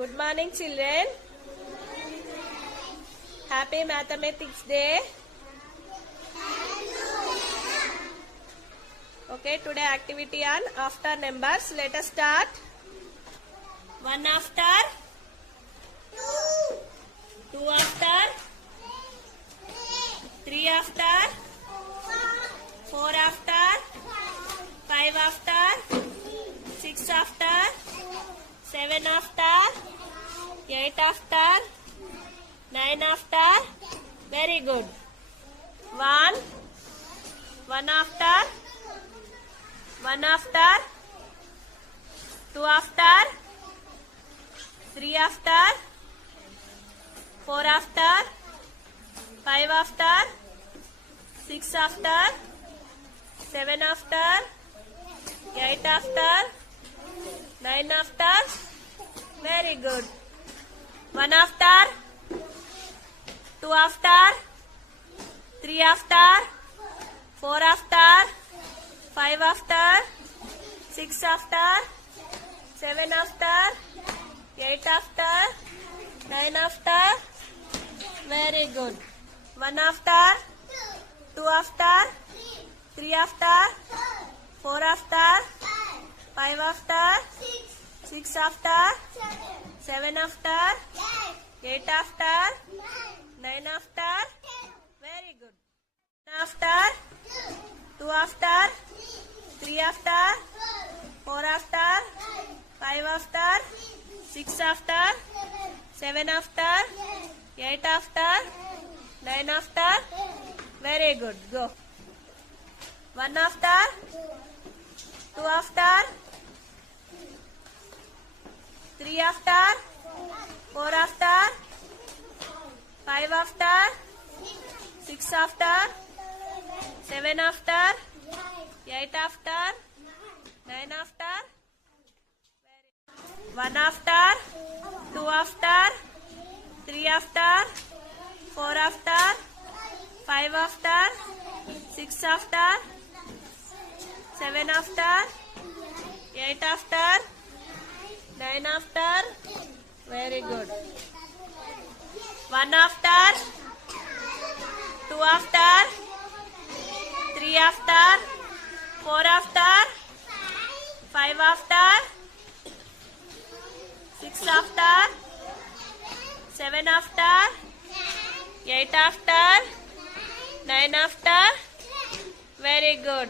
Good morning, children. Happy Mathematics Day. Okay, today activity on after numbers. Let us start. 1 after, 2 after, 3 after, 4 after, 5 after, 6 after, 7 after, 8 after, 9 after. Very good. 1 after, 1 after, 2 after, 3 after, 4 after, 5 after, 6 after, 7 after, 8 after, 9 after. Very good. 1 after, 2 after, 3 after, 4 after, 5 after, 6 after, 7 after, 8 after, 9 after. Very good. 1 after, 2 after, 3 after, 4 after, 5 after, 6 after, 7 after, 8 after, 9 after. Very good. 1 after, 2 after, 3 after, 4 after, 5 after, 6 after, 7 after, 8 after, 9 after. Very good. Go. 1 after, 2 after, 3 after, 4 after, 5 after, 6 after, 7 after, 8 after, 9 after. 1 after, 2 after, 3 after, 4 after, 5 after, 6 after, 7 after, 8 after, 9 after. Very good. 1 after, 2 after, 3 after, 4 after, 5 after, 6 after, 7 after, 8 after, 9 after. Very good.